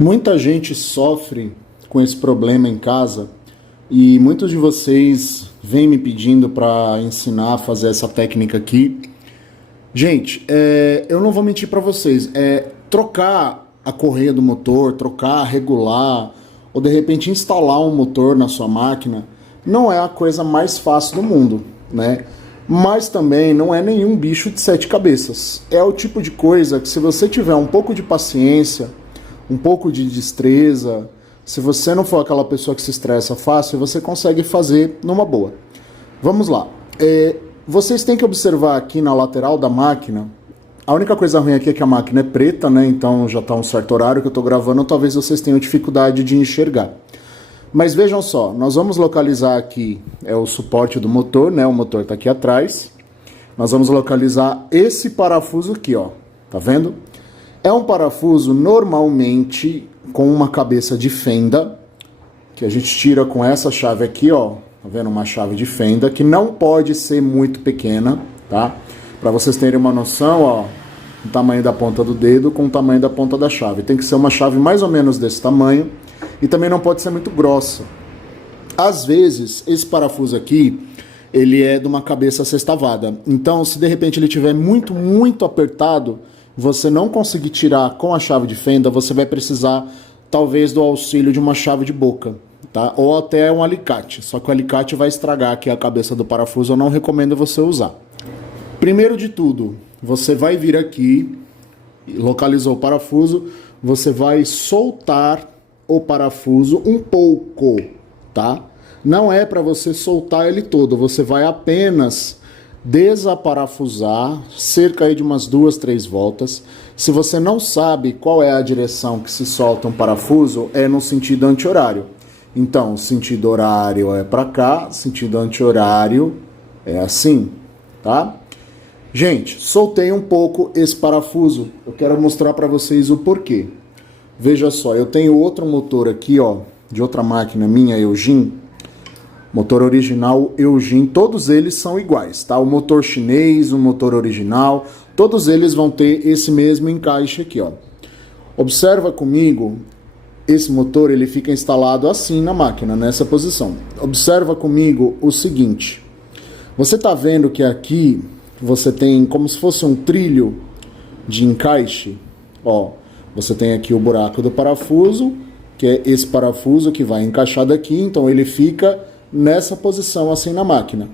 Muita gente sofre com esse problema em casa e muitos de vocês vêm me pedindo para ensinar a fazer essa técnica aqui. Gente, eu não vou mentir para vocês, trocar a correia do motor, trocar, regular ou de repente instalar um motor na sua máquina não é a coisa mais fácil do mundo, né? Mas também não é nenhum bicho de sete cabeças. É o tipo de coisa que, se você tiver um pouco de paciência, um pouco de destreza, se você não for aquela pessoa que se estressa fácil, você consegue fazer numa boa. Vamos lá. Vocês têm que observar aqui na lateral da máquina. A única coisa ruim aqui é que a máquina é preta, né? Então já está um certo horário que eu estou gravando, talvez vocês tenham dificuldade de enxergar. Mas vejam só, nós vamos localizar aqui o suporte do motor, né? O motor está aqui atrás. Nós vamos localizar esse parafuso aqui, ó. Tá vendo? É um parafuso normalmente com uma cabeça de fenda, que a gente tira com essa chave aqui, ó. Tá vendo? Uma chave de fenda, que não pode ser muito pequena, tá? Para vocês terem uma noção, ó, o tamanho da ponta do dedo com o tamanho da ponta da chave. Tem que ser uma chave mais ou menos desse tamanho. E também não pode ser muito grossa. Às vezes, esse parafuso aqui, ele é de uma cabeça sextavada. Então, se de repente ele estiver muito apertado, você não conseguir tirar com a chave de fenda, você vai precisar, talvez, do auxílio de uma chave de boca, tá? Ou até um alicate. Só que o alicate vai estragar aqui a cabeça do parafuso, eu não recomendo você usar. Primeiro de tudo, você vai vir aqui, localizou o parafuso, você vai soltar o parafuso um pouco, tá? Não é para você soltar ele todo, você vai apenas desaparafusar cerca de umas 2, 3 voltas. Se você não sabe qual é a direção que se solta um parafuso, é no sentido anti-horário. Então, o sentido horário é para cá, sentido anti-horário é assim, tá? Gente, soltei um pouco esse parafuso, eu quero mostrar para vocês o porquê. Veja só, eu tenho outro motor aqui, ó, de outra máquina minha, Eugene. Motor original Eugene, todos eles são iguais, tá? O motor chinês, o motor original, todos eles vão ter esse mesmo encaixe aqui, ó. Observa comigo, esse motor ele fica instalado assim na máquina, nessa posição. Observa comigo o seguinte, você tá vendo que aqui você tem como se fosse um trilho de encaixe, ó. Você tem aqui o buraco do parafuso, que é esse parafuso que vai encaixado aqui, então ele fica nessa posição assim na máquina.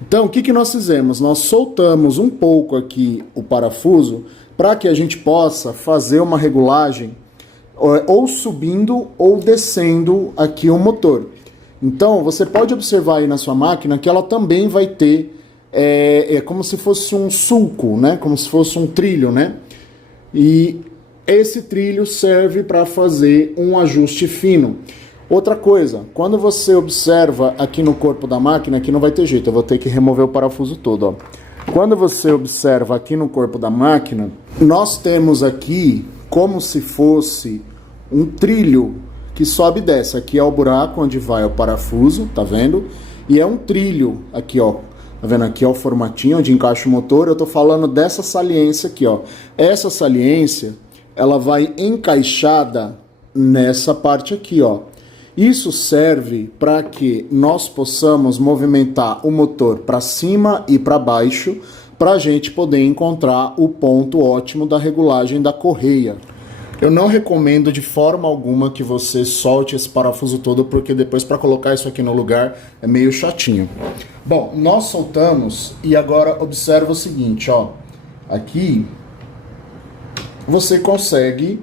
Então, o que nós fizemos? Nós soltamos um pouco aqui o parafuso para que a gente possa fazer uma regulagem ou subindo ou descendo aqui o motor. Então, você pode observar aí na sua máquina que ela também vai ter, como se fosse um sulco, né? Como se fosse um trilho, né? E esse trilho serve para fazer um ajuste fino. Outra coisa, quando você observa aqui no corpo da máquina, aqui não vai ter jeito, eu vou ter que remover o parafuso todo, ó. Quando você observa aqui no corpo da máquina, nós temos aqui como se fosse um trilho que sobe e desce. Aqui é o buraco onde vai o parafuso, tá vendo? E é um trilho aqui, ó. Tá vendo? Aqui é o formatinho onde encaixa o motor. Eu tô falando dessa saliência aqui, ó. Essa saliência, ela vai encaixada nessa parte aqui, ó. Isso serve para que nós possamos movimentar o motor para cima e para baixo, para a gente poder encontrar o ponto ótimo da regulagem da correia. Eu não recomendo de forma alguma que você solte esse parafuso todo, porque depois para colocar isso aqui no lugar é meio chatinho. Bom, nós soltamos e agora observa o seguinte, ó. Aqui você consegue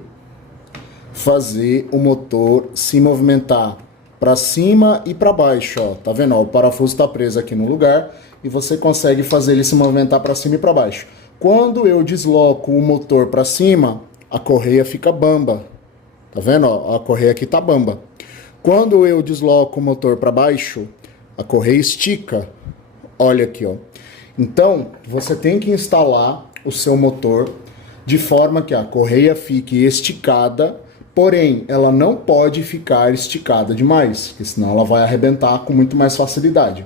fazer o motor se movimentar para cima e para baixo, ó. Tá vendo? Ó, o parafuso está preso aqui no lugar e você consegue fazer ele se movimentar para cima e para baixo. Quando eu desloco o motor para cima, a correia fica bamba. Tá vendo? Ó, a correia aqui tá bamba. Quando eu desloco o motor para baixo, a correia estica. Olha aqui, ó. Então, você tem que instalar o seu motor de forma que a correia fique esticada, porém, ela não pode ficar esticada demais, porque senão ela vai arrebentar com muito mais facilidade.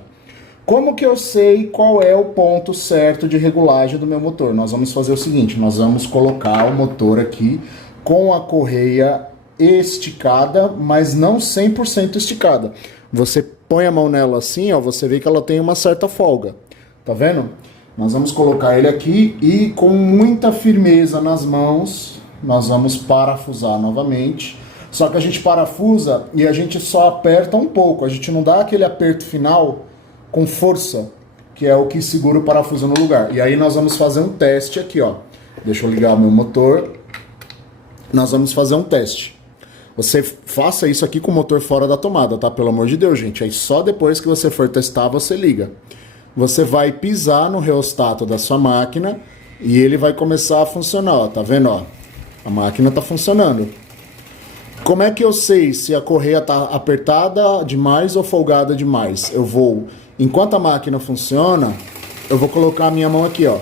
Como que eu sei qual é o ponto certo de regulagem do meu motor? Nós vamos fazer o seguinte, nós vamos colocar o motor aqui com a correia esticada, mas não 100% esticada. Você põe a mão nela assim, ó, você vê que ela tem uma certa folga. Tá vendo? Nós vamos colocar ele aqui e com muita firmeza nas mãos, nós vamos parafusar novamente. Só que a gente parafusa e a gente só aperta um pouco, a gente não dá aquele aperto final com força, que é o que segura o parafuso no lugar. E aí nós vamos fazer um teste aqui, ó. Deixa eu ligar o meu motor. Nós vamos fazer um teste. Você faça isso aqui com o motor fora da tomada, tá? Pelo amor de Deus, gente. Aí só depois que você for testar, você liga. Você vai pisar no reostato da sua máquina e ele vai começar a funcionar, ó. Tá vendo, ó? A máquina tá funcionando. Como é que eu sei se a correia tá apertada demais ou folgada demais? Eu vou, enquanto a máquina funciona, eu vou colocar a minha mão aqui, ó.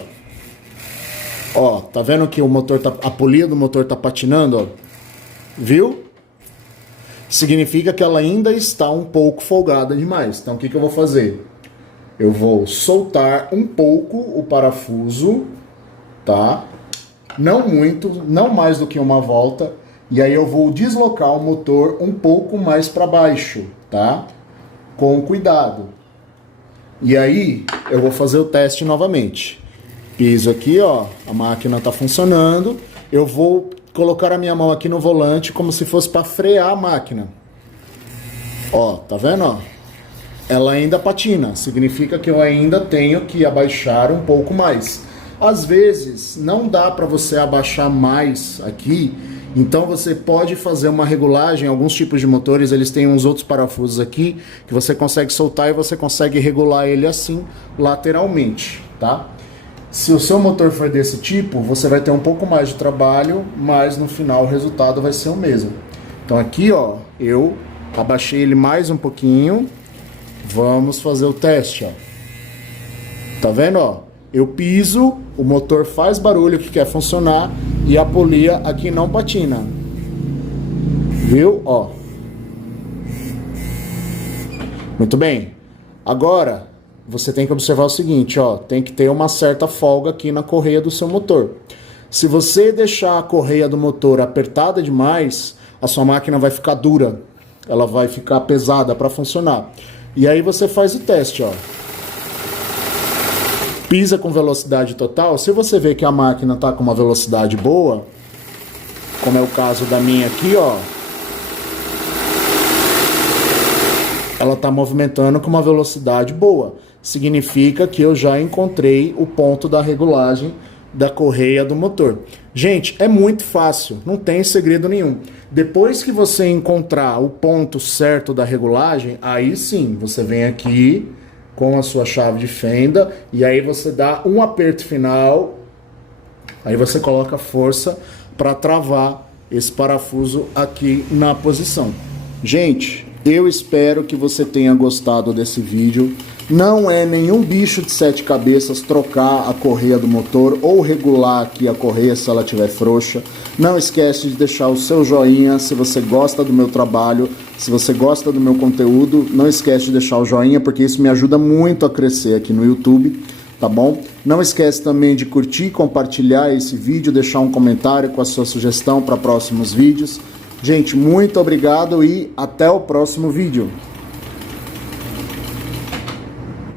Ó, tá vendo que o motor tá, a polia do motor tá patinando, ó? Viu? Significa que ela ainda está um pouco folgada demais. Então o que eu vou fazer? Eu vou soltar um pouco o parafuso, tá? Não muito, não mais do que uma volta. E aí eu vou deslocar o motor um pouco mais para baixo, tá? Com cuidado. E aí eu vou fazer o teste novamente. Piso aqui, ó, a máquina está funcionando. Eu vou colocar a minha mão aqui no volante como se fosse para frear a máquina. Ó, tá vendo, ó? Ela ainda patina, significa que eu ainda tenho que abaixar um pouco mais. Às vezes não dá para você abaixar mais aqui. Então você pode fazer uma regulagem, alguns tipos de motores, eles têm uns outros parafusos aqui, que você consegue soltar e você consegue regular ele assim, lateralmente, tá? Se o seu motor for desse tipo, você vai ter um pouco mais de trabalho, mas no final o resultado vai ser o mesmo. Então aqui, ó, eu abaixei ele mais um pouquinho, vamos fazer o teste, ó. Tá vendo, ó? Eu piso, o motor faz barulho que quer funcionar e a polia aqui não patina. Viu? Ó. Muito bem. Agora, você tem que observar o seguinte, ó. Tem que ter uma certa folga aqui na correia do seu motor. Se você deixar a correia do motor apertada demais, a sua máquina vai ficar dura. Ela vai ficar pesada para funcionar. E aí você faz o teste, ó. Pisa com velocidade total. Se você vê que a máquina está com uma velocidade boa, como é o caso da minha aqui, ó, ela está movimentando com uma velocidade boa. Significa que eu já encontrei o ponto da regulagem da correia do motor. Gente, é muito fácil, não tem segredo nenhum. Depois que você encontrar o ponto certo da regulagem, aí sim, você vem aqui com a sua chave de fenda, e aí você dá um aperto final, aí você coloca força para travar esse parafuso aqui na posição. Gente, eu espero que você tenha gostado desse vídeo. Não é nenhum bicho de 7 cabeças trocar a correia do motor ou regular aqui a correia se ela estiver frouxa. Não esquece de deixar o seu joinha se você gosta do meu trabalho, se você gosta do meu conteúdo. Não esquece de deixar o joinha porque isso me ajuda muito a crescer aqui no YouTube, tá bom? Não esquece também de curtir, compartilhar esse vídeo, deixar um comentário com a sua sugestão para próximos vídeos. Gente, muito obrigado e até o próximo vídeo.